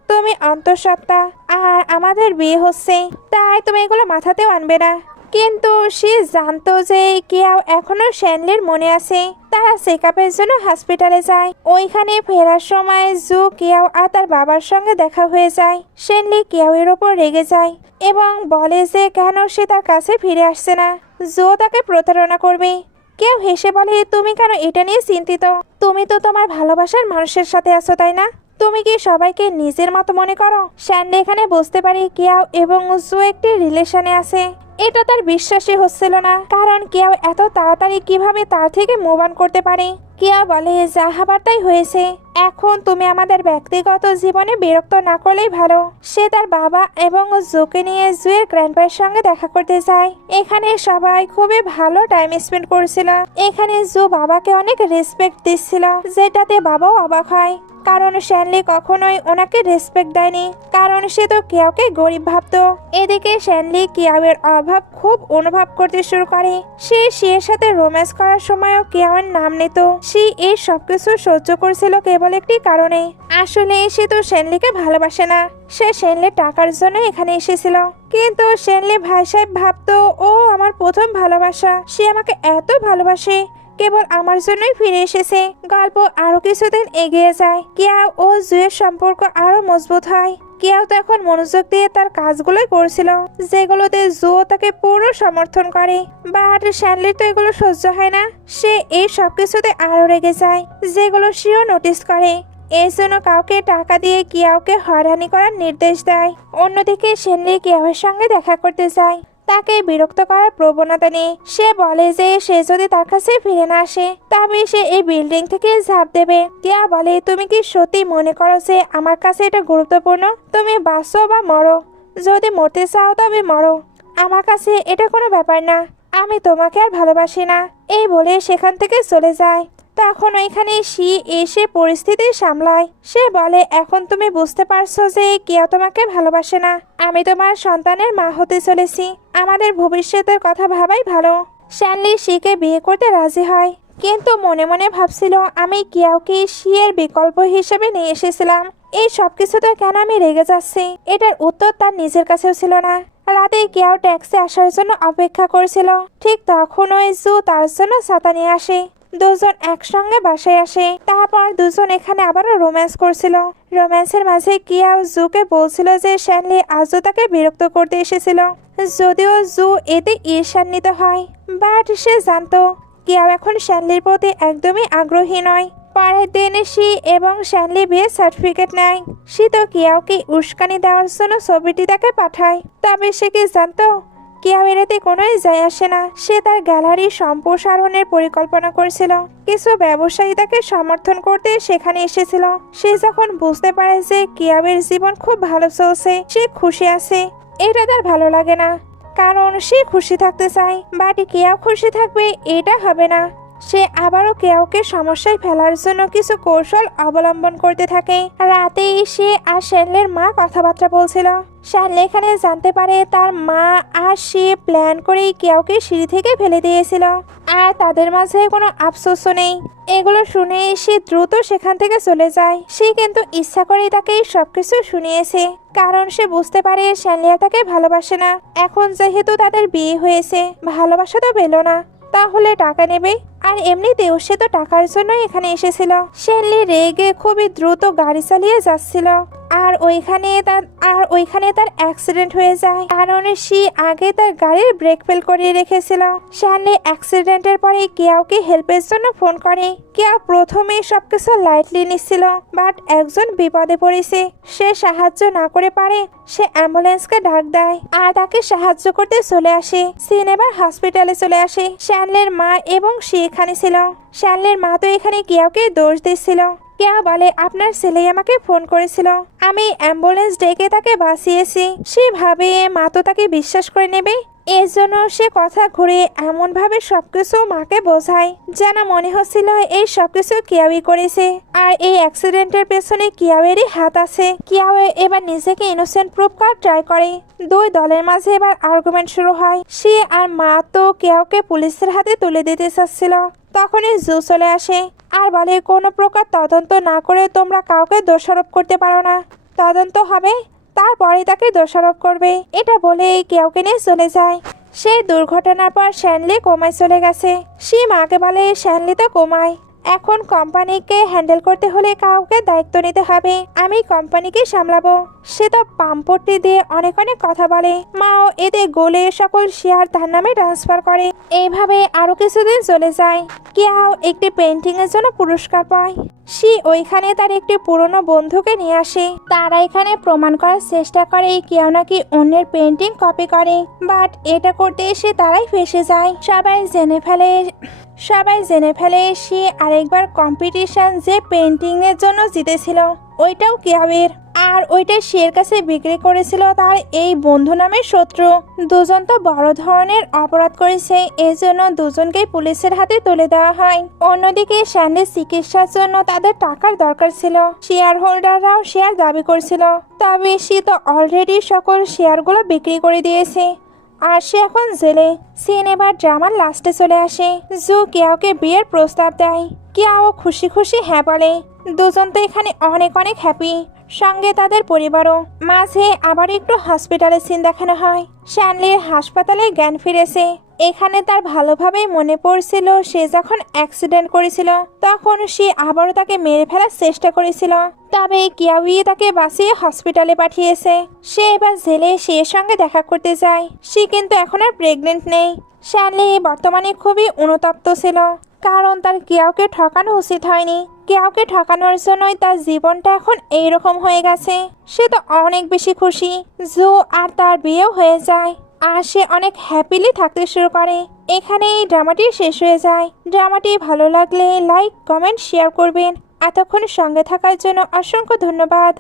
তুমি অন্তঃসত্ত্বা আর আমাদের বিয়ে হচ্ছে, তাই তুমি এগুলো মাথাতেও আনবে না। কিন্তু সে জানতো যে কেউ এখনো শ্যানলির মনে আছে। তারা চেকআপের জন্য হসপিটালে যায়। ওইখানে ফেরার সময় জু, কেউ আর তার বাবার সঙ্গে দেখা হয়ে যায়। শ্যানলি কেউয়ের ওপর রেগে যায় এবং বলে যে কেন সে তার কাছে ফিরে আসছে না। জো তাকে প্রতারণা করবে। কেউ হেসে বলে, তুমি কেন এটা নিয়ে চিন্তিত? তুমি তো তোমার ভালোবাসার মানুষের সাথে আছো, তাই না? তুমি কি সবাইকে নিজের মতো মনে করো? শ্যানলি এখানে বুঝতে পারি কেউ এবং জো একটি রিলেশনে আছে। এটা তার বিশ্বাসই হচ্ছিল না, কারণ কেউ এত তাড়াতাড়ি কিভাবে তার থেকে মুভ অন করতে পারে। কেউ বলে, যা হবার তাই হয়েছে, এখন তুমি আমাদের ব্যক্তিগত জীবনে বিরক্ত না করলেই ভালো। সে তার বাবা এবং জুকে নিয়ে জুয়ের গ্র্যান্ডপায়ের সঙ্গে দেখা করতে যায়। এখানে সবাই খুবই ভালো টাইম স্পেন্ড করছিল। এখানে জু বাবাকে অনেক রেসপেক্ট দিচ্ছিল, যেটাতে বাবাও অবাক হয়, কারণ শ্যানলি কখনোই ওনাকে রেসপেক্ট দেয়নি, কারণ সে তো কেউকে গরিব ভাবতো। এদিকে শ্যানলি কিয়াওয়ের অভাব খুব অনুভব করতে শুরু করে। সে শিয়ের সাথে রোম্যান্স করার সময়ও কিয়াওয়ের নাম নিত। সে এই সবকিছু সহ্য করছিল কেবল একটি কারণে, আসলে সে তো শ্যানলিকে ভালোবাসে না। সে শ্যানলির টাকার জন্য এখানে এসেছিল, কিন্তু শ্যানলি ভাই সাহেব ভাবতো ও আমার প্রথম ভালোবাসা, সে আমাকে এত ভালোবাসে, কেবল আমার জন্যই ফিরে এসেছে। গল্প আরো কিছুদিন এগিয়ে যায়। কিয়াও ও জুয়ের সম্পর্ক আরো মজবুত হয়। কিয়াও তো এখন মনোযোগ দিয়ে তার কাজগুলোই করছিল, যেগুলোতে জু তাকে পুরো সমর্থন করে। বাট শ্যানলির তো এগুলো সহ্য হয় না। সে এই সবকিছুতে আরো রেগে যায়, যেগুলো সেও নোটিস করে। এর জন্য কাউকে টাকা দিয়ে কিয়াওকে হয়রানি করার নির্দেশ দেয়। অন্যদিকে শ্যানলি কিয়াওয়ের সঙ্গে দেখা করতে যায়। তাকে বিরক্ত করার প্রবণতা নেই। সে বলে যে সে যদি তার কাছে ফিরে না আসে তবে সে এই বিল্ডিং থেকে ঝাঁপ দেবে। কিয়া বলে, তুমি কি সত্যি মনে করো যে আমার কাছে এটা গুরুত্বপূর্ণ? তুমি বাঁচো বা মরো, যদি মরতে চাও তবে মরো, আমার কাছে এটা কোনো ব্যাপার না, আমি তোমাকে আর ভালোবাসি না। এই বলে সেখান থেকে চলে যায়। তখন ওইখানে সি এসে পরিস্থিতি সামলায়। সে বলে, এখন তুমি বুঝতে পারছো যে কেউ তোমাকে ভালোবাসে না। আমি তোমার সন্তানের মা হতে চলেছি, আমাদের ভবিষ্যতের কথা ভাবাই ভালো। শ্যানলি শিকে বিয়ে করতে রাজি হয়, কিন্তু মনে মনে ভাবছিল, আমি কিয়াওকে শিয়ের বিকল্প হিসেবে নিয়ে এসেছিলাম। এই সবকিছুতে কেন আমি রেগে যাচ্ছি? এটার উত্তর তার নিজের কাছেও ছিল না। রাতে কিয়াও ট্যাক্সি আসার জন্য অপেক্ষা করছিল। ঠিক তখনই জু তার জন্য ছাতা নিয়ে আসে। দুজন একসঙ্গে বাসায় আসে। তারপর দুজন এখানে আবারও রোম্যান্স করছিল। রোম্যান্সের মাঝে কিয়াও জুকে বলছিল যে শ্যানলি আজও তাকে বিরক্ত করতে এসেছিল, যদিও জু এতে ঈর্ষান্বিত হয়। বাট সে জানতো কিয়াও এখন শ্যানলির প্রতি একদমই আগ্রহী নয়। পরের দিন সি এবং শ্যানলি বিয়ের সার্টিফিকেট নেয়। সে তো কিয়াওকে উস্কানি দেওয়ার জন্য ছবিটি তাকে পাঠায়। তবে সে কি জানতো কিয়াও এতে কোনোই যায় আসে না। সে তার গ্যালারি সম্প্রসারণের পরিকল্পনা করেছিল। কিছু ব্যবসায়ী তাকে সমর্থন করতে সেখানে এসেছিল। সে যখন বুঝতে পারে যে কিয়াওয়ের জীবন খুব ভালো চলছে, সে খুশি আছে, এটা তার ভালো লাগে না, কারণ সে খুশি থাকতে চায়। বাট কিয়াও খুশি থাকবে এটা হবে না। সে আবারও কেউকে সমস্যায় ফেলার জন্য কিছু কৌশল অবলম্বন করতে থাকে। রাতেই সে আর শ্যানলির মা কথাবার্তা বলছিল। শ্যানলি এখানে জানতে পারে তার মা আর সে প্ল্যান করেই কেউকে সিঁড়ি থেকে ফেলে দিয়েছিল, আর তাদের মাঝে কোনো আফসোসও নেই। এগুলো শুনে সে দ্রুত সেখান থেকে চলে যায়। সে কিন্তু ইচ্ছা করেই তাকে সবকিছু শুনিয়েছে, কারণ সে বুঝতে পারে শ্যানলি আর তাকে ভালোবাসে না। এখন যেহেতু তাদের বিয়ে হয়েছে, ভালোবাসা তো পেল না, তাহলে টাকা নেবে। আর এমনিতেও সে তো টাকার জন্য এখানে এসেছিল। শ্যানলি রেগে খুবই দ্রুত গাড়ি চালিয়ে যাচ্ছিল, আর ওইখানে তার অ্যাক্সিডেন্ট হয়ে যায়, কারণ সে আগে তার গাড়ির ব্রেক ফেল করিয়ে রেখেছিল। শ্যানলি অ্যাক্সিডেন্টের পরে কেউকে হেল্পের জন্য ফোন করে। কেউ প্রথমে সবকিছু লাইটলি নিচ্ছিল, বাট একজন বিপদে পড়েছে। সে সাহায্য না করে পারে, সে অ্যাম্বুলেন্সকে ডাক দেয় আর তাকে সাহায্য করতে চলে আসে। সিন এবার হসপিটালে চলে আসে। শ্যানলির মা এবং সে এখানে ছিল। শ্যানলির মা তো এখানে কেউকে দোষ দিচ্ছিল। কেউ বলে, আপনার ছেলে আমাকে ফোন করেছিল, আমি অ্যাম্বুলেন্স ডেকে তাকে বাঁচিয়েছি। সে ভাবে মা তো তাকে বিশ্বাস করে নেবে, এর জন্য সে কথা ঘুরে এমন ভাবে সবকিছু মাকে বোঝায় যেন মনে হচ্ছিল এই সবকিছু কিয়াওই করেছে, আর এই অ্যাক্সিডেন্টের পেছনে কিয়াওয়েরই হাত আছে। কিয়াও এবার নিজেকে ইনোসেন্ট প্রুফ করার ট্রাই করে। দুই দলের মাঝে এবার আর্গুমেন্ট শুরু হয়। সে আর মা তো কিয়াওকে পুলিশের হাতে তুলে দিতে চাচ্ছিল। তখনই জু চলে আসে আর বলে, কোনো প্রকার তদন্ত না করে তোমরা কাউকে দোষারোপ করতে পারো না, তদন্ত হবে তারপরে তাকে দোষারোপ করবে। এটা বলে কেউকে নিয়ে চলে যায়। সেই দুর্ঘটনার পর শ্যানলি কোমায় চলে গেছে। সে মাকে বলে শ্যানলি তো কোমায়, এখন কোম্পানিকে হ্যান্ডেল করতে হলে কাউকে দায়িত্ব নিতে হবে, আমি কোম্পানিকে সামলাবো। সে তো পাম্পট্টি দিয়ে অনেক অনেক কথা বলে, মাও এতে গোলে সকল শেয়ার তার নামে ট্রান্সফার করে। এইভাবে আরো কিছুদিন চলে যায়। কেউ একটি পেন্টিং এর জন্য পুরস্কার পায়। সে ওইখানে তার একটি পুরনো বন্ধুকে নিয়ে আসে। তারা এখানে প্রমাণ করার চেষ্টা করে কেউ নাকি অন্যের পেন্টিং কপি করে, বাট এটা করতে এসে তারাই ফেসে যায়। সবাই জেনে ফেলে সে আরেকবার কম্পিটিশন যে পেন্টিং এর জন্য জিতেছিল ওইটাও কেয়াবের, আর ওইটা শের কাছে বিক্রি করেছিল তার এই বন্ধু নামের শত্রু। দুজন তো বড় ধরনের অপরাধ করেছে, এই জন্য দুজনকেই পুলিশের হাতে তুলে দেওয়া হয়। অন্যদিকে শ্যান্ডির চিকিৎসার জন্য তাদের টাকার দরকার ছিল। শেয়ার হোল্ডাররাও শেয়ার দাবি করছিল, তবে সে তো অলরেডি সকল শেয়ারগুলো বিক্রি করে দিয়েছে, আর সে এখন জেলে। সিন এবার ড্রামার লাস্টে চলে আসে। জু কেয়াওকে বিয়ের প্রস্তাব দেয়। কেয়াও খুশি খুশি হ্যাঁ বলে। দুজন তো এখানে অনেক অনেক হ্যাপি, সঙ্গে তাদের পরিবারও। মাঝে আবার একটু হসপিটালের সিন দেখানো হয়। শ্যানলির হাসপাতালে জ্ঞান ফিরেছে। এখানে তার ভালোভাবেই মনে পড়ছিল সে যখন অ্যাক্সিডেন্ট করেছিল তখন সে আবারও তাকে মেরে ফেলার চেষ্টা করেছিল, তবে কিয়াউই তাকে বাঁচিয়ে হসপিটালে পাঠিয়েছে। সে এবার জেলে সের সঙ্গে দেখা করতে যায়। সে কিন্তু এখন আর প্রেগনেন্ট নেই। শ্যানলি বর্তমানে খুবই অনুতপ্ত ছিল, কারণ তার কেউকে ঠকানো উচিত হয়নি। কেউকে ঠকানোর জন্যই তার জীবনটা এখন এইরকম হয়ে গেছে। সে তো অনেক বেশি খুশি। জু আর তার বিয়েও হয়ে যায়, আর সে অনেক হ্যাপিলি থাকতে শুরু করে। এখানেই ড্রামাটি শেষ হয়ে যায়। ড্রামাটি ভালো লাগলে লাইক, কমেন্ট, শেয়ার করবেন। এতক্ষণ সঙ্গে থাকার জন্য অসংখ্য ধন্যবাদ।